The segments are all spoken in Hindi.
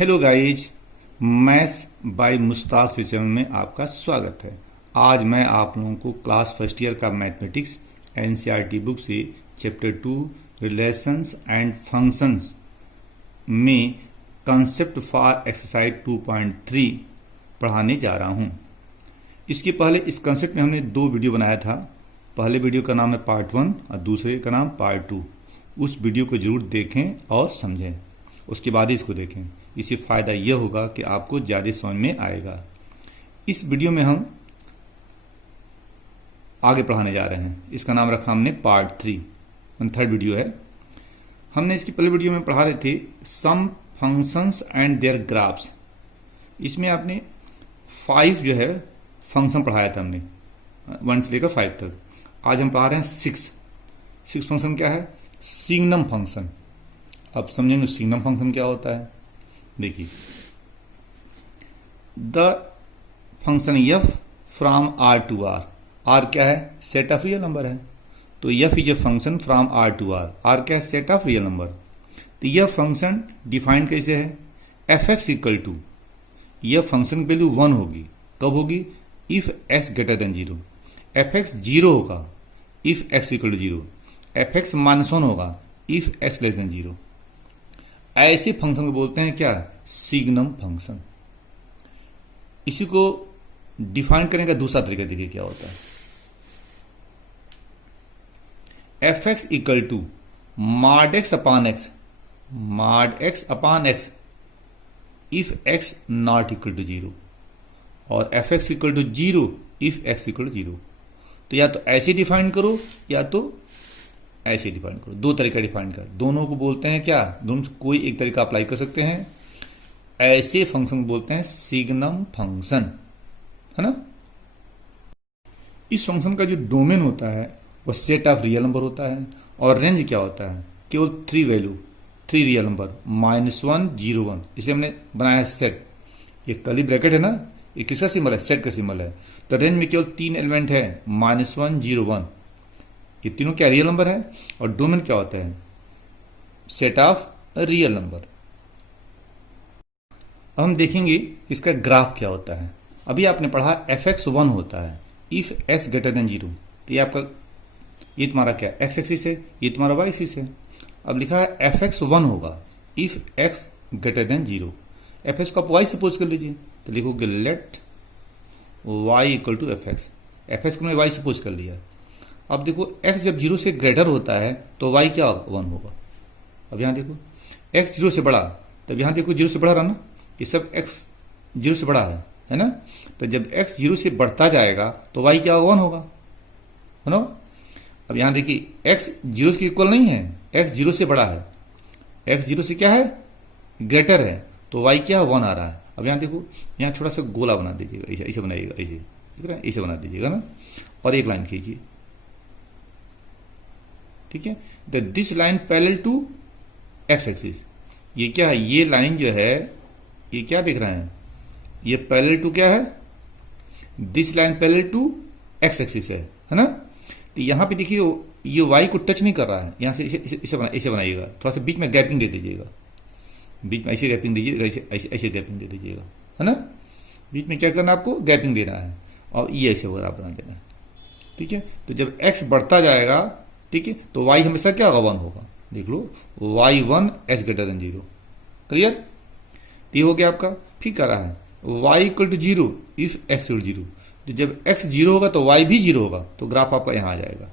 Hello guys, maths by Mushtaq से चैनल में आपका स्वागत है। आज मैं आप लोगों को क्लास फर्स्ट ईयर का मैथमेटिक्स एनसीईआरटी बुक से चैप्टर 2 रिलेशंस एंड फंक्शंस में कंसेप्ट फॉर एक्सरसाइज 2.3 पढ़ाने जा रहा हूं। इसके पहले इस कंसेप्ट में हमने 2 वीडियो बनाया था। पहले वीडियो का नाम है पार्ट 1 और दूसरे का नाम पार्ट 2। उस वीडियो को जरूर देखें और समझें, उसके बाद ही इसको देखें। इससे फ़ायदा यह होगा कि आपको ज़्यादा समझ में आएगा। इस वीडियो में हम आगे पढ़ाने जा रहे हैं। इसका नाम रखा हमने पार्ट 3, थर्ड वीडियो है। हमने इसकी पहले वीडियो में पढ़ा रहे थे सम फंक्शंस एंड देयर ग्राफ्स। इसमें आपने 5 जो है फंक्शन पढ़ाया था हमने, 1 से लेकर 5 तक। आज हम पढ़ा रहे हैं 6 फंक्शन। क्या है? Signum function. अब समझेंगे सिग्नम फंक्शन क्या होता है। देखिए, the function F from R to R. R क्या है? सेट ऑफ रियल नंबर है। तो F is a function from R to R. R क्या है? Set of real number. तो यह फंक्शन डिफाइंड कैसे है? एफ एक्स इक्वल टू, यह फंक्शन वैल्यू 1 होगी। कब होगी? If X greater than 0। F X 0 होगा if X equal to 0। F X -1 होगा इफ एक्स लेस देन 0। ऐसे फंक्शन को बोलते हैं क्या? Signum function. इसी को डिफाइन करने का दूसरा तरीका देखिए क्या होता है। F x equal to mod X upon X, mod X upon X if X not equal to 0, और F x equal to 0 if X equal to 0। तो या तो ऐसे डिफाइन करो या तो ऐसे डिफाइन करो। 2 तरीका डिफाइन कर, दोनों को बोलते हैं क्या? दोनों कोई एक तरीका अप्लाई कर सकते हैं। ऐसे फंक्शन को बोलते हैं सिग्नम फंक्शन, है ना। इस फंक्शन का जो डोमेन होता है वो सेट ऑफ रियल नंबर होता है, और रेंज क्या होता है? केवल 3 वैल्यू, 3 रियल नंबर, -1, 0, 1। इसलिए हमने बनाया है सेट। ये कर्ली ब्रैकेट है ना, ये किसका सिंबल है? सेट का सिंबल है। तो रेंज में केवल 3 एलिमेंट है, -1, 0, 1। ये तीनों क्या? रियल नंबर है। और डोमेन क्या होता है? Set of real number. अब हम देखेंगे इसका ग्राफ क्या होता है। अभी आपने पढ़ा एफ एक्स 1 होता है इफ एक्स ग्रेटर देन 0। तो ये आपका, ये तुम्हारा क्या? एक्स एक्सिस है, ये तुम्हारा वाई एक्सिस है। अब लिखा है एफ एक्स 1 होगा if X greater than 0। F X को आप वाई सपोज कर लीजिए, तो लिखोगे let Y equal to F X. F X को मैंने वाई सपोज कर लिया। अब देखो x जब 0 से ग्रेटर होता है तो y क्या 1 होगा। अब यहां देखो x 0 से बड़ा, तब यहां देखो 0 से बड़ा रहा ना, ये सब x 0 से बड़ा है ना। तो जब x 0 से बढ़ता जाएगा तो y क्या 1 होगा, है ना। अब यहां देखिए x 0 के इक्वल नहीं है, x 0 से बड़ा है। x 0 से क्या है? ग्रेटर है, तो y क्या 1 आ रहा है। अब यहां देखो, यहां छोटा सा गोला बना दीजिएगा, ऐसे ऐसे बनाइएगा, ऐसे ठीक है, ऐसे बना दीजिएगा ना, और एक लाइन खींचिए, ठीक है। The this line parallel to x axis. ये क्या है? ये लाइन जो है, ये क्या दिख रहा है? ये पैरेलल टू क्या है? This line parallel to x axis है ना। तो यहां पे देखिए ये वाई को टच नहीं कर रहा है। यहां से ऐसे बनाइएगा, थोड़ा सा बीच में गैपिंग दे दीजिएगा, बीच में ऐसे गैपिंग दीजिएगा, ऐसे गैपिंग दे दीजिएगा, है ना। बीच में क्या करना है आपको? गैपिंग देना है, और ये ऐसे वगैरह बना देना है, ठीक है। तो जब एक्स बढ़ता जाएगा, ठीक है, तो y हमेशा क्या होगा? 1 होगा। देख लो y1 x greater than 0। Clear? ये हो गया आपका। फिर क्या रहा है? y equal to 0 if x equal 0। तो जब x 0 होगा तो y भी 0 होगा, तो ग्राफ आपका यहां आ जाएगा।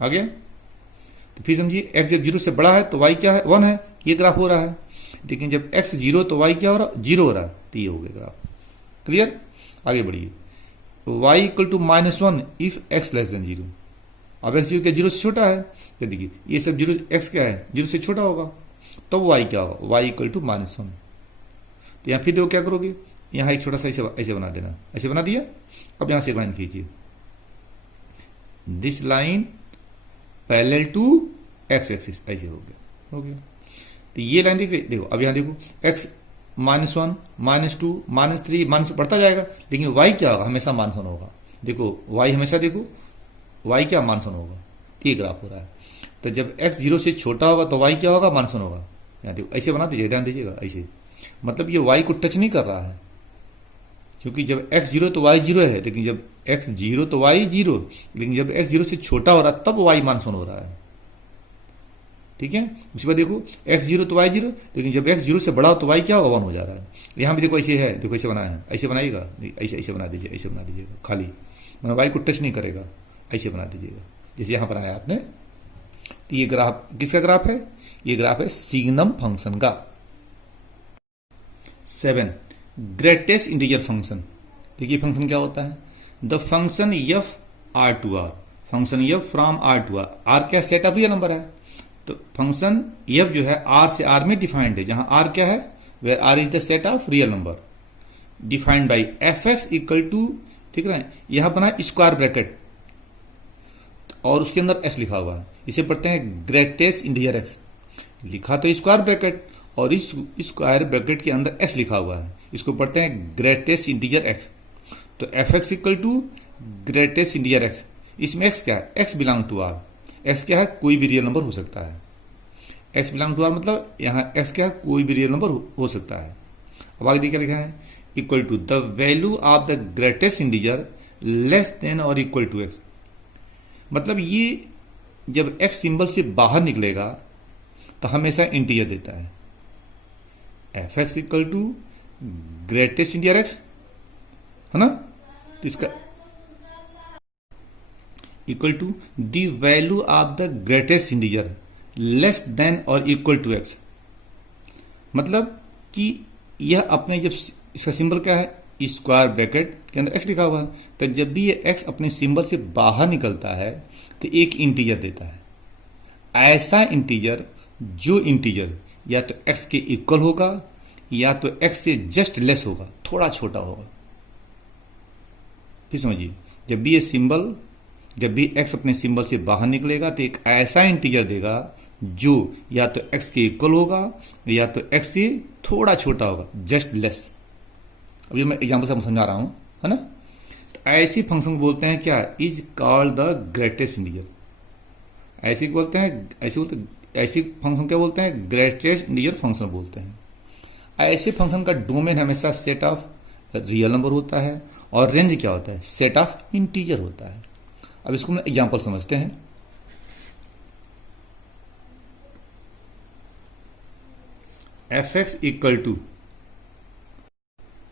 आ गया? तो फिर समझिए x जब 0 से बड़ा है तो y क्या है? 1 है, ये ग्राफ हो रहा है। लेकिन जब x 0 तो y क्या हो रहा है? 0 हो रहा है, तो ये हो गया ग्राफ। क्लियर? आगे बढ़िए। y equal to -1 if x less than 0। अब x 0 क्या? 0 से छोटा है। क्या देखिए, ये सब 0 x क्या है? 0 से छोटा होगा, तब तो y क्या होगा? y equal to -1। तो यहाँ फिर देखो क्या करोगे, यहाँ एक छोटा सा ऐसे बना देना, ऐसे बना दिया। अब यहां से एक लाइन खींचिए, this line parallel to x axis, ऐसे हो गया। तो ये लाइन देखो। अब यहां देखो x -1, -2, -3, -, बढ़ता जाएगा, लेकिन y क्या होगा? हमेशा -1 होगा। देखो y हमेशा, देखो y क्या? -1 होगा। तो ये ग्राफ हो रहा है। तो जब x 0 से छोटा होगा तो y क्या होगा? -1 होगा। यहाँ देखो ऐसे बना दीजिए, ध्यान दीजिएगा, ऐसे मतलब ये y को टच नहीं कर रहा है, क्योंकि जब x जीरो तो y जीरो है, लेकिन जब x जीरो तो y जीरो, लेकिन जब x जीरो से छोटा हो रहा है तब y माइनस वन हो रहा है। ठीक है, उसके बाद देखो x जीरो तो y जीरो, लेकिन जब x जीरो से बड़ा हो तो y क्या होगा, वन हो जा रहा है। यहाँ भी देखो ऐसे है, देखो ऐसे बनाया है, ऐसे बनाइएगा, ऐसे ऐसे बना दीजिए, ऐसे बना दीजिएगा खाली, मतलब y को टच नहीं करेगा, ऐसे बना दीजिएगा जैसे यहाँ बनाया आपने। तो ये ग्राफ किसका ग्राफ है, ये ग्राफ है सिग्नम फंक्शन का। 7 ग्रेटेस्ट इंटीजर फंक्शन। देखिए फंक्शन क्या होता है, the function F R to R, function F from R to R, R क्या सेट ऑफ रियल नंबर है, तो फंक्शन एफ जो है आर से आर में डिफाइंड है, जहां आर क्या है, where R is the set of real number, defined by F x equal to, ठीक है, यहां बना स्क्वायर ब्रैकेट और उसके अंदर एक्स लिखा हुआ है, इसे पढ़ते हैं ग्रेटेस्ट इंटीजर एक्स, लिखा तो स्क्वायर ब्रैकेट और इस स्क्वायर ब्रैकेट के अंदर एक्स लिखा हुआ है, इसको पढ़ते हैं ग्रेटेस्ट इंटीजर एक्स। तो F x equal to greatest integer X, इसमें एक्स क्या है, X belong to R, X क्या है, कोई भी रियल नंबर हो सकता है, एक्स बिलोंग टू आर मतलब यहाँ एक्स क्या है, कोई भी रियल नंबर हो सकता है। अब आगे देखिए लिखा है equal to the value of the greatest integer less than और इक्वल टू एक्स, मतलब ये जब एक्स सिंबल से बाहर निकलेगा तो हमेशा इंटीजर देता है, F x equal to greatest integer X, है ना, तो इसका equal to the value of the greatest integer less than और इक्वल टू एक्स, मतलब कि यह अपने जब इसका सिंबल क्या है, स्क्वायर ब्रैकेट के अंदर एक्स लिखा हुआ है, तो जब भी ये एक्स अपने सिंबल से बाहर निकलता है तो एक इंटीजर देता है, ऐसा इंटीजर जो इंटीजर या तो एक्स के इक्वल होगा या तो एक्स से जस्ट लेस होगा, थोड़ा छोटा होगा। फिर समझिए, जब भी ये सिंबल, जब भी एक्स अपने सिंबल से बाहर निकलेगा तो एक ऐसा इंटीजर देगा जो या तो एक्स के इक्वल होगा या तो एक्स से थोड़ा छोटा होगा, जस्ट लेस। अभी मैं एग्जाम्पल से समझा रहा हूं, है ना, तो ऐसी फंक्शन को बोलते हैं क्या, is called the greatest integer, ऐसे बोलते हैं, ऐसी फंक्शन क्या बोलते हैं, ग्रेटेस्ट इंटीजर फंक्शन बोलते हैं। ऐसे फंक्शन का डोमेन हमेशा सेट ऑफ रियल नंबर होता है और रेंज क्या होता है, सेट ऑफ इंटीजर होता है। अब इसको हम एग्जांपल समझते हैं। एफ एक्स इक्वल टू,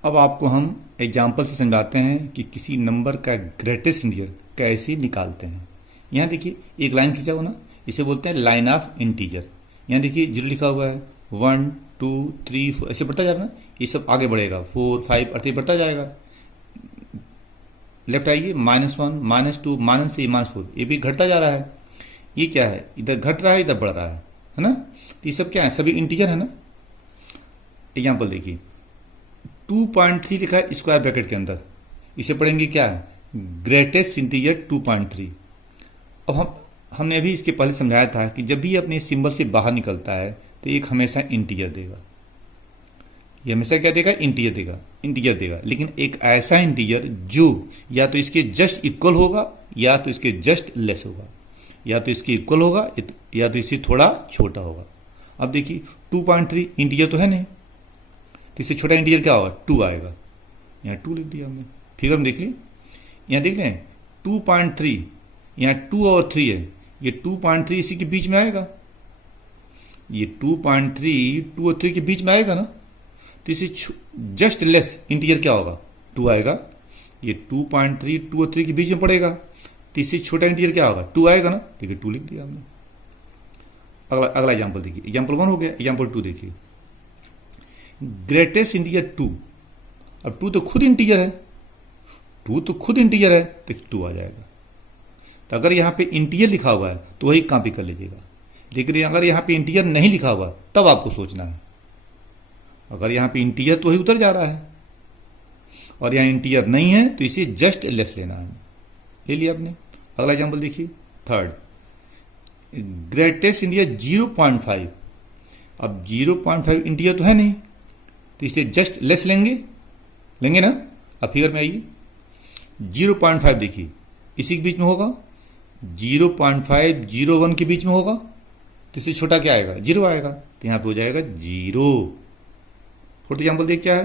अब आपको हम एग्जांपल से समझाते हैं कि किसी नंबर का ग्रेटेस्ट इंटीजर कैसे निकालते हैं। यहां देखिए एक लाइन खींचा हुआ ना, इसे बोलते हैं लाइन ऑफ इंटीजर। यहां देखिए जीरो लिखा हुआ है, 1 2 3 4 ऐसे बढ़ता जाएगा ना, ये सब आगे बढ़ेगा, 4 5 ऐसे बढ़ता जाएगा। लेफ्ट आइए, -1 -2 -3 -4, ये भी घटता जा रहा है। ये क्या है, इधर घट रहा है इधर बढ़ रहा है ना, तो ये सब क्या है, सभी इंटीजर है ना। एग्जाम्पल देखिए, 2.3 लिखा है स्क्वायर ब्रैकेट के अंदर, इसे पढ़ेंगे क्या है, ग्रेटेस्ट इंटीजर 2.3। अब हमने अभी इसके पहले समझाया था कि जब भी अपने सिंबल से बाहर निकलता है तो एक हमेशा इंटीजर देगा, ये हमेशा क्या देगा, इंटीजर देगा, लेकिन एक ऐसा इंटीजर जो या तो इसके जस्ट इक्वल होगा या तो इसके जस्ट लेस होगा, या तो इसके इक्वल होगा या तो इससे थोड़ा छोटा होगा। अब देखिए 2.3 इंटीजर तो है नहीं, तो इससे छोटा इंटीजर क्या होगा, 2 आएगा, यहाँ 2 लिख दिया हमने। फिगर में देख लीजिए, यहाँ देख लें 2.3, यहाँ 2 और 3 है, ये 2.3 इसी के बीच में आएगा, ये 2.3 2 और 3 के बीच में आएगा ना, तो इसे जस्ट लेस इंटीजर क्या होगा, 2 आएगा। ये 2.3 2 और 3 के बीच में पड़ेगा, तो इससे छोटा इंटीजर क्या होगा, 2 आएगा ना, देखिए 2 लिख दिया हमने। अगला एग्जाम्पल देखिए, एग्जाम्पल 1 हो गया, एग्जाम्पल 2 देखिए, ग्रेटेस्ट इंटीजर 2। अब 2 तो खुद इंटीजर है, 2 तो खुद इंटीजर है, तो 2 आ जाएगा। तो अगर यहाँ पे इंटीजर लिखा हुआ है तो वही कॉपी कर लीजिएगा, लेकिन अगर यहाँ पे इंटीजर नहीं लिखा हुआ तब आपको सोचना है। अगर यहाँ पे इंटीजर तो वही उतर जा रहा है और यहाँ इंटीजर नहीं है तो इसे जस्ट लेस लेना है, ले लिया आपने। अगला एग्जाम्पल देखिए, थर्ड, ग्रेटेस्ट इंटीजर 0.5। अब 0.5 इंटीजर तो है नहीं, तो इसे जस्ट लेस लेंगे ना। अब फिगर में आइए, 0.5 देखिए इसी के बीच में होगा, 0.5 0.1 के बीच में होगा, तो इससे छोटा क्या आएगा, 0 आएगा, तो यहाँ पे हो जाएगा 0। फोर्थ एग्जाम्पल देख क्या है,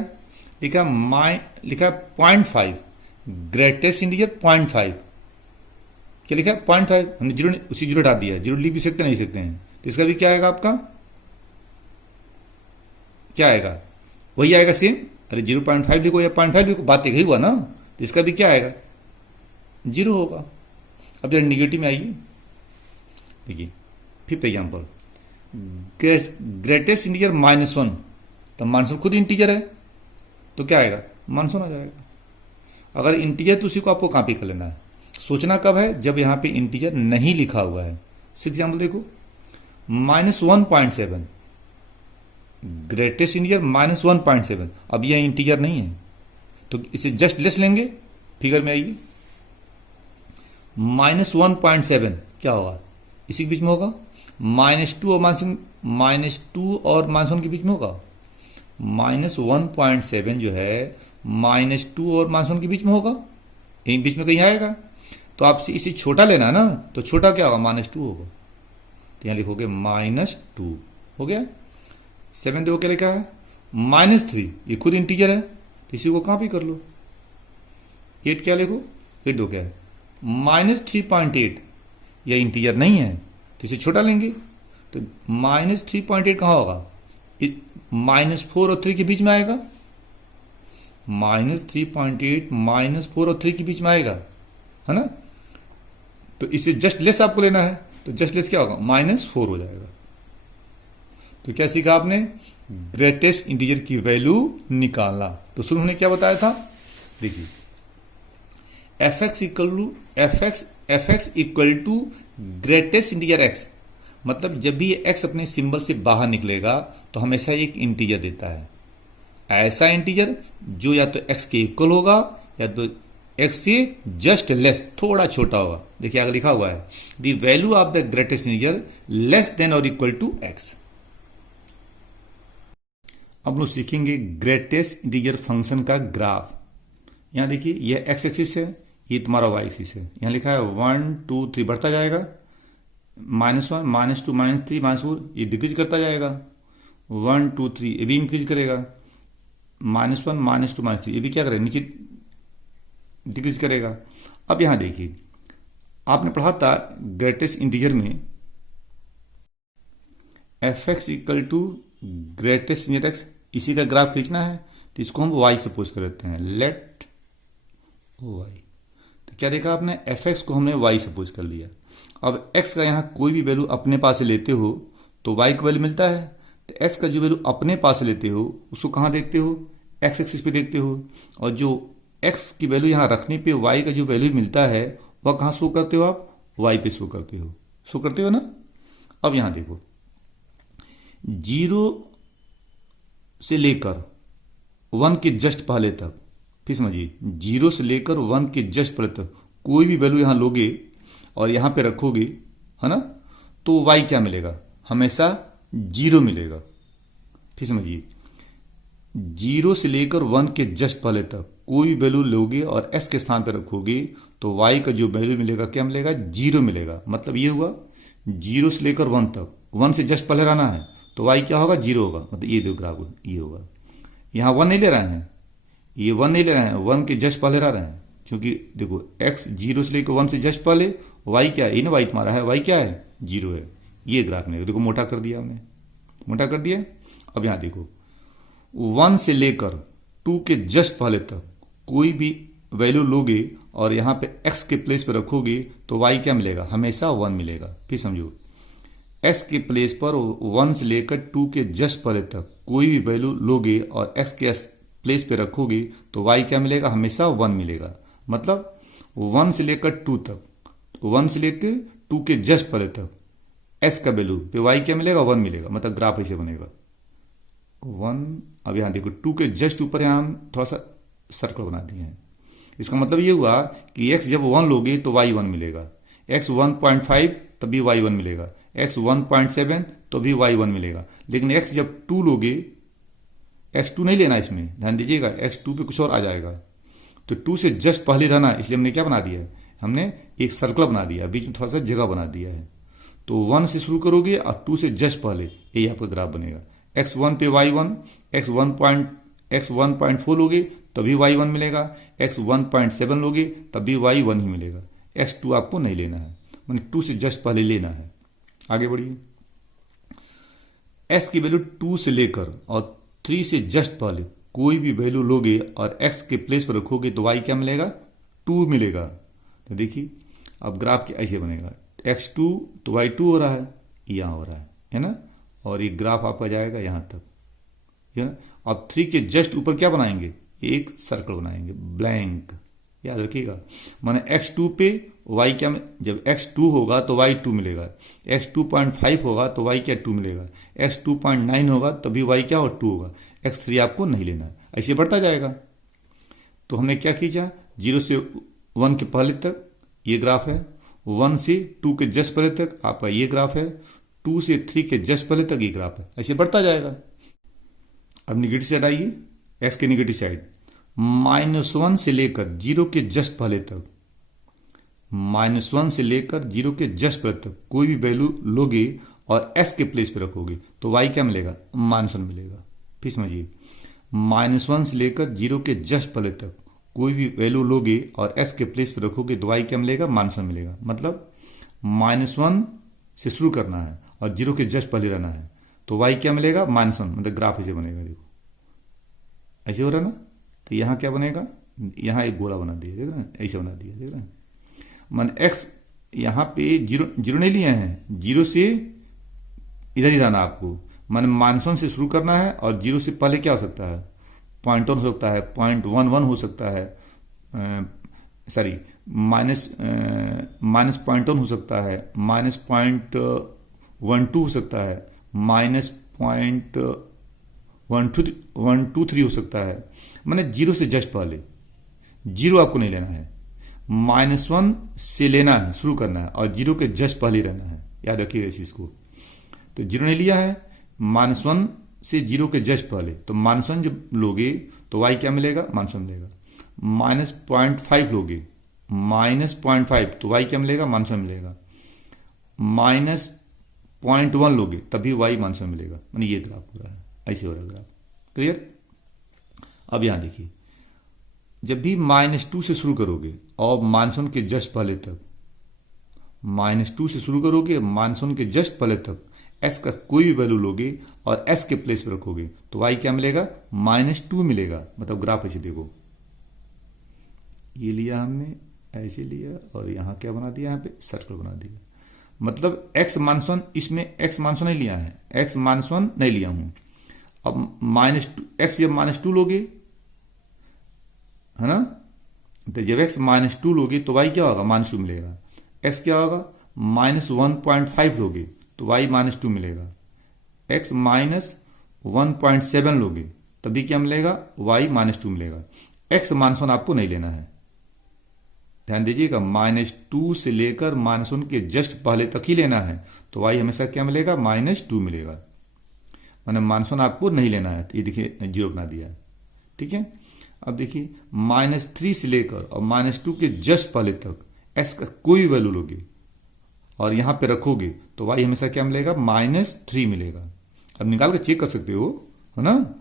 लिखा है 0.5, ग्रेटेस्ट इंटीजर 0.5, क्या लिखा है 0.5, हमने जीरो उसी जीरो डाल दिया, जीरो लिख भी सकते नहीं सकते हैं, तो इसका भी क्या आएगा आपका, क्या आएगा, वही आएगा सेम। अरे 0.5 लिखो या 0.5 लिखो, बात एक ही हुआ ना, तो इसका भी क्या आएगा, जीरो होगा। अब जरा निगेटिव में आइए, देखिए फिफ्थ एग्जाम्पल, ग्रेटेस्ट इंटीजर -1, तो -1 खुद इंटीजर है, तो क्या आएगा, -1 आ जाएगा। अगर इंटीजर तो उसी को आपको कॉपी कर लेना है, सोचना कब है, जब यहां पे इंटीजर नहीं लिखा हुआ है। सिक्स एग्जाम्पल देखो, -1.7, ग्रेटेस्ट इंटीजर -1.7, अब यह इंटीजर नहीं है, तो इसे जस्ट लेस लेंगे, फिगर में आइए, -1.7 क्या होगा, इसी के बीच में होगा, -2 और -1 के बीच में होगा, -1.7 जो है -2 और -1 के बीच में होगा, यही बीच में कहीं आएगा, तो आपसे इसे छोटा लेना है ना, तो छोटा क्या होगा, -2 होगा, तो यहां लिखोगे -2 हो गया। 7 देखो क्या लिखा है, -3, ये खुद इंटीजर है, तो इसी को कॉपी कर लो। 8 क्या लिखो, 8 दो क्या है, -3.8, यह इंटीजर नहीं है, तो इसे छोटा लेंगे, तो -3.8 कहां होगा, -4 और 3 के बीच में आएगा, -3.8 -4 और 3 के बीच में आएगा, है ना, तो इसे जस्ट लेस आपको लेना है, तो जस्ट लेस क्या होगा, -4 हो जाएगा। तो क्या सीखा आपने, ग्रेटेस्ट इंटीजर की वैल्यू निकालना। तो शुरू हमने क्या बताया था, देखिए fx equal to greatest integer x, मतलब जब भी x अपने सिंबल से बाहर निकलेगा तो हमेशा एक इंटीजर देता है, ऐसा इंटीजर जो या तो x के इक्वल होगा या तो x से जस्ट लेस, थोड़ा छोटा होगा। देखिए आगे लिखा हुआ है, the value of the greatest integer less than और इक्वल टू x। अब लोग सीखेंगे ग्रेटेस्ट इंटीजर फंक्शन का ग्राफ। यहां देखिए यह x एक्सिस है, ये तुम्हारा y एक्सिस है, यहां लिखा है 1 2 3 बढ़ता जाएगा, -1 -2 -3 -4 ये डिक्रीज करता जाएगा, 1 2 3 ये भी इंक्रीज करेगा, -1 -2 -3 ये भी क्या करेगा, नीचे डिक्रीज करेगा। अब यहां देखिए आपने पढ़ा था ग्रेटेस्ट इंटीजर में fx equal to greatest integer x, इसी का ग्राफ खींचना है, तो इसको हम y सपोज कर लेते हैं, लेट y। तो क्या देखा आपने, fx को हमने y सपोज कर लिया। अब x का यहां कोई भी वैल्यू अपने पास से लेते हो तो y का वैल्यू मिलता है, तो x का जो वैल्यू अपने पास से लेते हो उसको कहां देखते हो, x एक्सिस पे देखते हो, और जो x की वैल्यू यहां रखने पे y का जो वैल्यू मिलता है वह कहां शो करते हो आप, y पे शो करते हो ना। अब यहां देखो 0 से लेकर 1 के जस्ट पहले तक, फिर समझिए 0 से लेकर 1 के जस्ट पहले तक कोई भी वैल्यू यहां लोगे और यहां पे रखोगे, है ना, तो y क्या मिलेगा, हमेशा 0 मिलेगा। फिर समझिए 0 से लेकर 1 के जस्ट पहले तक कोई भी वैल्यू लोगे और x के स्थान पे रखोगे तो y का जो वैल्यू मिलेगा क्या मिलेगा, 0 मिलेगा। मतलब ये हुआ 0 से लेकर 1 तक, 1 से जस्ट पहले रहना है तो y क्या होगा, 0 होगा। मतलब ये दो ग्राफ ये होगा, यहां 1 नहीं ले रहे हैं, ये 1 नहीं ले रहे हैं, 1 के जस्ट पहले रह रहे हैं, क्योंकि देखो x 0 से लेकर 1 से जस्ट पहले, y क्या है, इन y तुम्हारा है, y क्या है, 0 है। ये ग्राफ में देखो मोटा कर दिया हमने, मोटा कर दिया। अब यहां देखो 1 से लेकर 2 के जस्ट पहले तक कोई भी वैल्यू लोगे और यहां पे x के प्लेस पे रखोगे तो y क्या मिलेगा, हमेशा 1 मिलेगा। फिर समझो x के प्लेस पर 1 से लेकर 2 के जस्ट पहले तक कोई भी वैल्यू लोगे और x के प्लेस पे रखोगे तो y क्या मिलेगा, हमेशा 1 मिलेगा। मतलब 1 से लेकर 2 तक, 1 से लेकर 2 के जस्ट पहले तक x का वैल्यू पे y क्या मिलेगा, 1 मिलेगा। मतलब ग्राफ ऐसे बनेगा 1। अब यहां देखो 2 के जस्ट ऊपर यहां हम थोड़ा सा सर्कल बना दिए हैं, इसका मतलब ये हुआ कि x जब 1 लोगे तो y 1 मिलेगा, x 1.5 तब भी y 1 मिलेगा, x 1.7 तो भी y 1 मिलेगा। लेकिन x जब 2 लोगे, x 2 नहीं लेना, इसमें ध्यान दीजिएगा, x 2 पे कुछ और आ जाएगा, तो 2 से जस्ट पहले रहना, इसलिए हमने क्या बना दिया है, हमने एक सर्कल बना दिया, बीच में थोड़ा सा जगह बना दिया है। तो 1 से शुरू करोगे और 2 से जस्ट पहले, यही आपका ग्राफ बनेगा। x1 पे y1, x1.4 लोगे तभी y1 मिलेगा, x1.7 लोगे तभी y1 ही मिलेगा, x2 आपको नहीं लेना है, मैंने 2 से जस्ट पहले लेना है। आगे बढ़िए, x की वैल्यू 2 से लेकर और 3 से जस्ट पहले कोई भी वैल्यू लोगे और x के प्लेस पर रखोगे तो y क्या मिलेगा, 2 मिलेगा। तो देखिए अब ग्राफ ऐसे बनेगा, x2 तो y2 हो रहा है, यहाँ हो रहा है ना, और ये ग्राफ आपका जाएगा यहाँ तक, है ना। अब 3 के जस्ट ऊपर क्या बनाएंगे, एक सर्कल बनाएंगे ब्लैंक, याद रखिएगा। माने x2 पे y क्या, जब x2 होगा तो y2 मिलेगा, x2.5 होगा तो y क्या 2 मिलेगा, x2.9 होगा तभी y क्या और 2 होगा, x3 आपको नहीं लेना है, ऐसे बढ़ता जाएगा। तो हमने क्या खींचा, 0 से 1 के पहले तक ये ग्राफ है, 1 से 2 के जस्ट पहले तक आपका ये ग्राफ है, 2 से 3 के जस्ट पहले तक ये ग्राफ है, ऐसे बढ़ता जाएगा। अब निगेटिव साइड आइए, x के निगेटिव साइड, -1 से लेकर 0 के जस्ट पहले तक, -1 से लेकर 0 के जस्ट पहले तक कोई भी वैल्यू लोगे और s के प्लेस पे रखोगे तो y क्या मिलेगा, -1 मिलेगा। फिर समझिए, -1 से लेकर 0 के जस्ट पहले तक कोई भी वैल्यू लोगे और s के प्लेस पे रखोगे तो y क्या मिलेगा, -1 मिलेगा। मतलब -1 से शुरू करना है और 0 के जस्ट पहले रहना है तो y क्या मिलेगा, -1, मतलब ग्राफ ऐसे बनेगा, देखो ऐसे हो रहा है ना। तो यहाँ क्या बनेगा, यहाँ एक गोला बना दिया, देख रहे हैं, ऐसे बना दिया, देख रहे हैं। मान x यहाँ पे जीरो नहीं लिए हैं, 0 से इधर ही रहना आपको, मान -1 से शुरू करना है और 0 से पहले क्या हो सकता है, 0.1 हो सकता है, 0.11 हो सकता है, सॉरी -0.1 हो सकता है, -0.12 हो सकता है, -0.123 हो सकता है। मैंने 0 से जस्ट पहले 0 आपको नहीं लेना है, -1 से लेना है, शुरू करना है और 0 के जस्ट पहले रहना है, याद रखिएगा इस चीज को। तो 0 नहीं लिया है, -1 से 0 के जस्ट पहले, तो -1 जब लोगे तो y क्या मिलेगा, -1 मिलेगा। -0.5 लोगे, -0.5 तो y क्या मिलेगा, -1 मिलेगा। -0.1 लोगे तभी y -1 मिलेगा, मैंने ये ग्राफ हो रहा है, ऐसे हो रहा है ग्राफ, क्लियर। अब यहां देखिए, जब भी -2 से शुरू करोगे और -1 के जस्ट पहले तक, -2 से शुरू करोगे, -1 के जस्ट पहले तक s का कोई भी वैल्यू लोगे और s के प्लेस पे रखोगे तो y क्या मिलेगा, -2 मिलेगा। मतलब ग्राफ ऐसे देखो, ये लिया हमने, ऐसे लिया और यहां क्या बना दिया, यहां पे सर्कल बना दिया। मतलब x -1, इसमें x -1 नहीं लिया है, x -1 नहीं लिया हूं। अब x जब -2 लोगे, है ना, तो जब x -2 लोगे तो y क्या होगा, -2 मिलेगा। x क्या होगा, -1.5 लोगे तो y -2 मिलेगा। x -1.7 लोगे तभी क्या मिलेगा, y -2 मिलेगा। x -1 आपको नहीं लेना है, ध्यान दीजिएगा, -2 से लेकर -1 के जस्ट पहले तक ही लेना है तो y हमेशा क्या मिलेगा, -2 मिलेगा। मैंने -1 आपको नहीं लेना है, तो ये देखिए 0 बना दिया है, ठीक है। अब देखिए, -3 से लेकर और -2 के जस्ट पहले तक s का कोई वैल्यू लोगे और यहां पे रखोगे तो y हमेशा क्या मिलेगा, -3 मिलेगा। अब निकाल कर चेक कर सकते हो, है ना।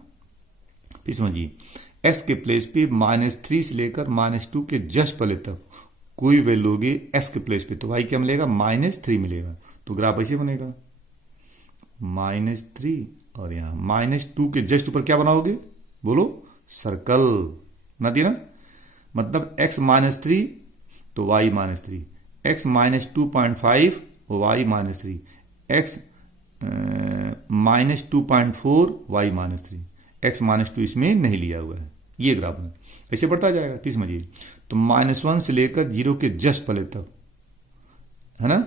फिर समझिए, s के प्लेस पे -3 से लेकर -2 के जस्ट पहले तक कोई वैल्यू लोगे s के प्लेस पे तो y क्या मिलेगा, -3 मिलेगा। तो ग्राफ ऐसे बनेगा, -3 और यहां -2 के जस्ट ऊपर क्या बनाओगे, बोलो, सर्कल बना दिया ना। मतलब x -3 तो y -3, x -2.5 y -3, x -2.4 y -3, x -2 इसमें नहीं लिया हुआ है, ये ग्राफ में ऐसे बढ़ता जाएगा। फिर समझिए, तो -1 से लेकर 0 के जस्ट पहले तक, है ना,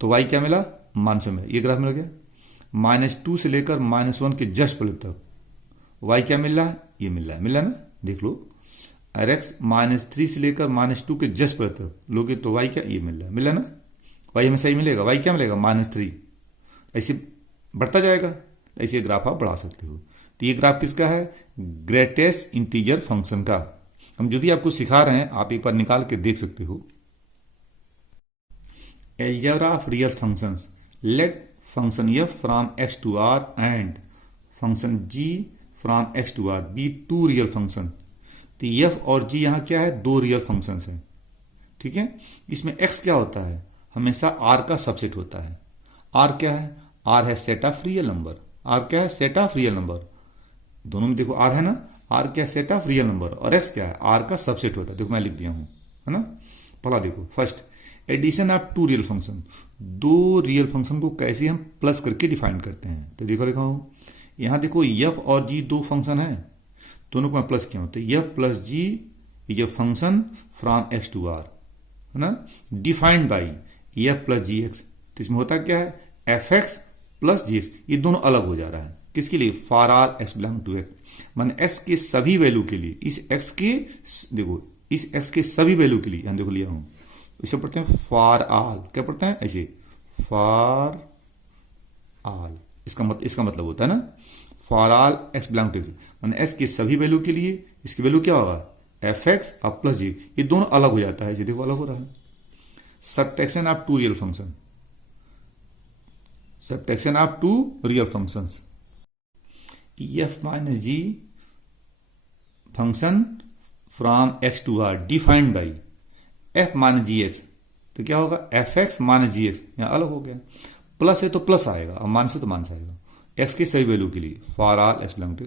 तो y क्या मिला, -1 मिला, ये ग्राफ मिल गया। -2 से लेकर -1 के जस्ट पहले तक y क्या मिल रहा है, ये मिल रहा है, मिला ना, देख लो। और x -3 से लेकर -2 के जस्ट पहले तक लोगे तो y क्या, ये मिल रहा है, मिला ना, y हमेशा ही मिलेगा, y क्या मिलेगा, -3, ऐसे बढ़ता जाएगा। ऐसे ग्राफ आप बढ़ा सकते हो। तो ये ग्राफ किसका है, ग्रेटेस्ट इंटीजर फंक्शन का। हम जो भी आपको सिखा रहे हैं आप एक बार निकाल के देख सकते हो। Algebra of real functions. Let function f from x to r and function g from x to r be two real function. तो f और g यहां क्या है, दो रियल फंक्शन है। ठीक है, इसमें x क्या होता है, हमेशा r का सबसेट होता है। r क्या है, r है set of real number. r क्या है, सेट ऑफ रियल नंबर। दोनों में देखो r है ना, r क्या सेट ऑफ रियल नंबर, और x क्या है, r का सबसेट होता है। देखो मैं लिख दिया हूं, है ना। पढ़ा देखो, first addition of two real function, दो रियल फंक्शन को कैसे हम प्लस करके डिफाइन करते हैं। तो देखो लिखा हूं, यहां देखो f और g दो फंक्शन है, दोनों को मैं प्लस किया हूं। तो f प्लस g ये function from x to r, है ना, defined by f plus G X. तो इसमें होता क्या है, F X plus G X, ये दोनों अलग हो जा रहा है। किसके लिए, for all x belong to X, माने एक्स के सभी वैल्यू के लिए, इस एक्स के, देखो इस एक्स के सभी वैल्यू के लिए, यहां देखो लिया हूं, इसे पढ़ते हैं फॉर आल। क्या पढ़ते हैं ऐसे, फॉर आल। इसका मतलब होता है ना, for all x belong to X, माने एक्स के सभी वैल्यू के लिए इसकी वैल्यू क्या होगा, एफ एक्स और प्लस जी, ये दोनों अलग हो जाता है। ये देखो अलग हो रहा है। Subtraction of two real function, subtraction of two real functions, F minus G function from X to R defined by F minus G X. तो क्या होगा, F X minus G X, यहां अलग हो गया। प्लस है तो प्लस आएगा और माइनस है तो माइनस आएगा, एक्स के सही वैल्यू के लिए, for all x belong to.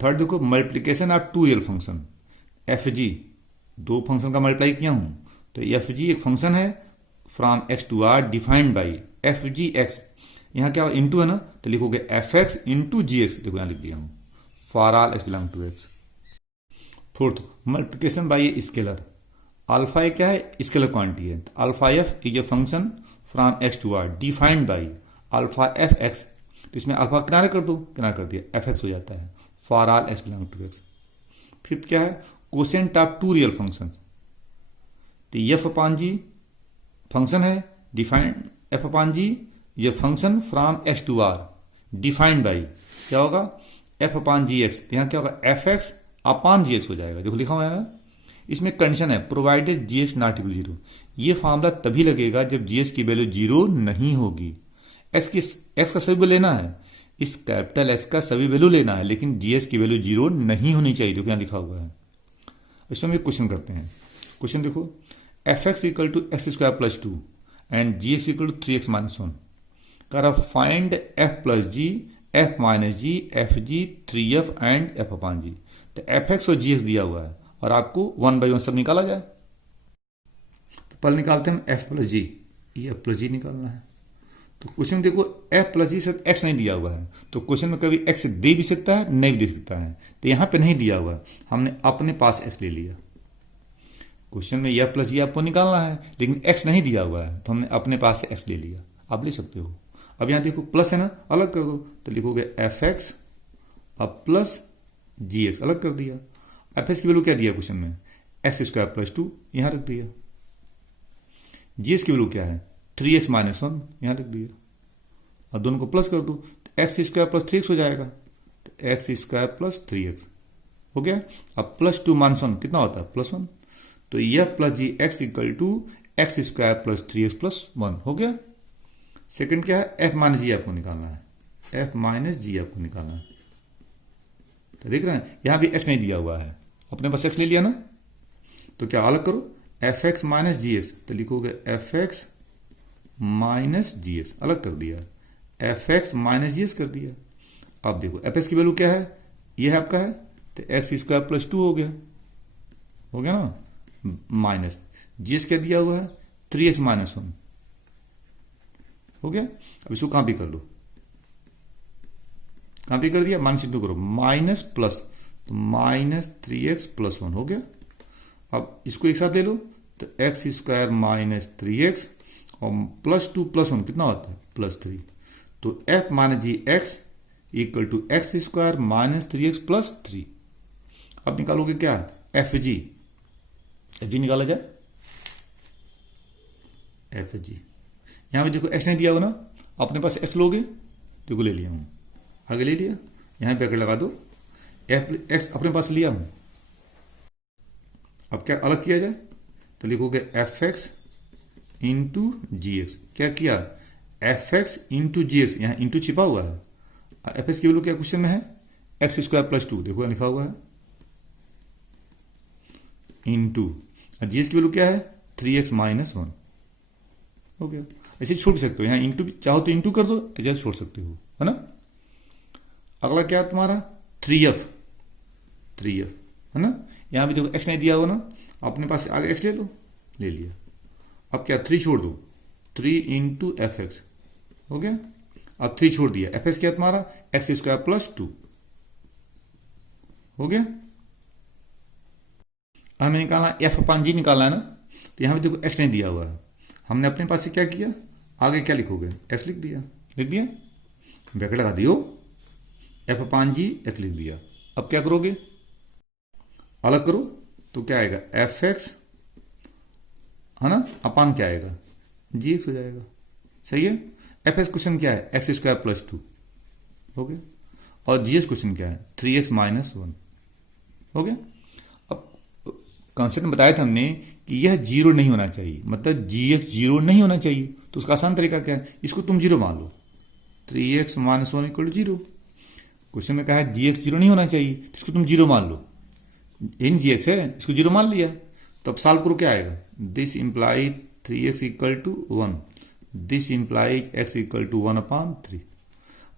Third देखो, multiplication of two real function, f g, दो फंक्शन का मल्टीप्लाई किया हूं। तो एफ जी एक फंक्शन है from X to R defined by F G X, यहां क्या इंटू है ना, तो लिखोगे F X into G X. देखो यहां लिख दिया हूं, for all x belong to X. Fourth, multiplication by scalar, alpha क्या है, स्केलर क्वांटिटी है। तो alpha F is a function from X to R defined by alpha F X. तो इसमें अल्फा किनारे कर दो, किनारे कर दिया, एफ एक्स हो जाता है, for all x belong to X. Fifth क्या है, quotient of two real function. तो एफ अपान जी फंक्शन है डिफाइंड, एफ अपान जी ये function from X to R defined by क्या होगा, एफ अपान जी एक्स। यहां क्या होगा, F X upon G X हो जाएगा। देखो लिखा हुआ है, इसमें कंडीशन है provided G X not equal zero. ये फॉर्मूला तभी लगेगा जब जी एक्स की वैल्यू जीरो नहीं होगी। एक्स का सभी वैल्यू लेना है, इस कैपिटल एक्स का सभी वैल्यू लेना है, लेकिन जी एक्स की वैल्यू जीरो नहीं होनी चाहिए। देखो यहां लिखा हुआ है। इसमें हम एक क्वेश्चन करते हैं। क्वेश्चन देखो, f x equal to x square plus two and g x equal to three x minus one. कर find f plus g, f minus g, f g, three f and f upon g. तो एफ एक्स और जी एक्स दिया हुआ है और आपको वन बाई वन सब निकाला जाए। तो पहले निकालते हैं एफ प्लस जी, ये एफ प्लस जी निकालना है। तो क्वेश्चन देखो, एफ प्लस जी से एक्स नहीं दिया हुआ है, तो क्वेश्चन में कभी एक्स दे भी सकता है, नहीं भी दे सकता है। तो यहां पे नहीं दिया हुआ है, हमने अपने पास एक्स ले लिया। क्वेश्चन में एफ प्लस जी आपको निकालना है, लेकिन एक्स नहीं दिया हुआ है, तो हमने अपने पास से एक्स ले लिया। आप ले सकते हो। अब यहां देखो प्लस है ना, अलग कर दो, तो लिखोगे एफ एक्स अब प्लस जी एक्स, अलग कर दिया। एफ एक्स की वैल्यू क्या दिया क्वेश्चन में, एक्स स्क्वायर प्लस टू, यहां रख दिया। जी एक्स की वैल्यू क्या है, थ्री एक्स माइनस वन, यहां रख दिया। और दोनों को प्लस कर दो, तो X square plus three x हो जाएगा। तो X square plus three x हो गया। अब प्लस टू माइनस वन कितना होता है, प्लस वन। तो यह plus G x equal to x square plus three X plus one हो गया। सेकंड क्या है, एफ माइनस जी आपको निकालना है, एफ माइनस जी आपको निकालना है। तो देख रहे हैं यहां भी एक्स नहीं दिया हुआ है, अपने पास एक्स ले लिया ना, तो क्या अलग करो, F X minus G X. तो लिखोगे F X minus G x, अलग कर दिया, F X minus G x कर दिया। अब देखो एफ एक्स की वैल्यू क्या है, ये है आपका है, तो एक्स स्क्वायर प्लस टू हो गया ना, माइनस जी एक्स क्या दिया हुआ है, थ्री एक्स माइनस वन हो गया। अब इसको कॉपी कर लो, कॉपी कर दिया, माइनस इंटू करो, माइनस प्लस, तो minus three X plus one हो गया। अब इसको एक साथ ले लो, तो X square minus three X और प्लस टू प्लस वन कितना होता है, प्लस थ्री। तो F minus G x equal to x square minus three X plus three. अब निकालोगे क्या, एफ जी, एफ जी निकाला जाए, एफ जी। यहां पे देखो एक्स नहीं दिया हुआ ना, अपने पास एक्स लोगे, देखो ले लिया हूं, आगे ले लिया, यहां ब्रैकेट लगा दो, एफ एक्स अपने पास लिया हूं। अब क्या अलग किया जाए, तो लिखोगे F X into G x. क्या किया, F X into G X, यहां इंटू छिपा हुआ है, एफ एस की वैल्यू क्या क्वेश्चन में है, एक्स स्क्वायर प्लस 2, देखो लिखा हुआ है, इंटू जी एस की वैल्यू क्या है 3x माइनस 1, हो गया। ऐसे छोड़ सकते हो, यहाँ इंटू चाहो तो इंटू कर दो, ऐसे छोड़ सकते हो, है ना। अगला क्या है तुम्हारा 3f, है ना। यहां भी देखो x नहीं दिया हो ना, अपने पास आगे x ले लो, ले लिया। अब क्या 3 छोड़ दो, 3 इंटू एफ एक्स, हो गया। अब 3 छोड़ दिया, एफ एक्स क्या है तुम्हारा एक्स स्क्वायर प्लस 2, हो गया। हमें निकालना एफ अपान जी निकालना है ना, तो यहां पे देखो x नहीं दिया हुआ है, हमने अपने पास से क्या किया, आगे क्या लिखोगे x लिख दिया, ब्रैकेट लगा दियो, एफ अपान जी x लिख दिया। अब क्या करोगे, अलग करो तो क्या आएगा एफ एक्स, है ना, अपान क्या आएगा जी एक्स हो जाएगा, सही है। एफ एस क्वेश्चन क्या है एक्स स्क्वायर प्लस 2, हो गया। और जी एस क्वेश्चन क्या है 3x माइनस 1, हो गया। अब कॉन्सेप्ट में बताया था हमने कि यह जीरो नहीं होना चाहिए, मतलब जी एक्स जीरो नहीं होना चाहिए, तो उसका आसान तरीका क्या है, इसको तुम जीरो मान लो, 3x minus 1 equal to zero. Question में कहा है जी एक्स जीरो नहीं होना चाहिए, तो इसको तुम जीरो मान लो, इन जी एक्स है, इसको जीरो मान लिया, तो अब सॉल्व करो क्या आएगा, this implies 3x equal to 1, this implies x equal to 1/3,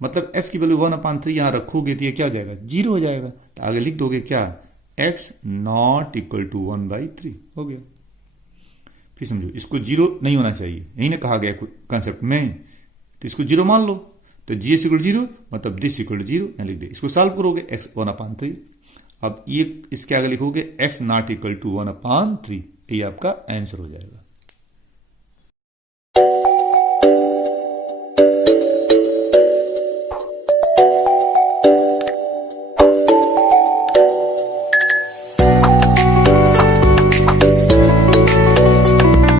मतलब x की वैल्यू 1/3 यहां रखोगे तो ये क्या हो जाएगा जीरो हो जाएगा, तो आगे लिख दोगे क्या x नॉट इक्वल टू 1/3, हो गया। फिर समझो इसको जीरो नहीं होना चाहिए, यही ना कहा गया कंसेप्ट में, तो इसको जीरो मान लो, तो जी एस इक्वल जीरो मतलब दिस इक्वल टू जीरो, यहां लिख दे। इसको सॉल्व करोगे x 1/3, अब ये इसके आगे लिखोगे x नॉट इक्वल टू 1/3, ये आपका आंसर हो जाएगा।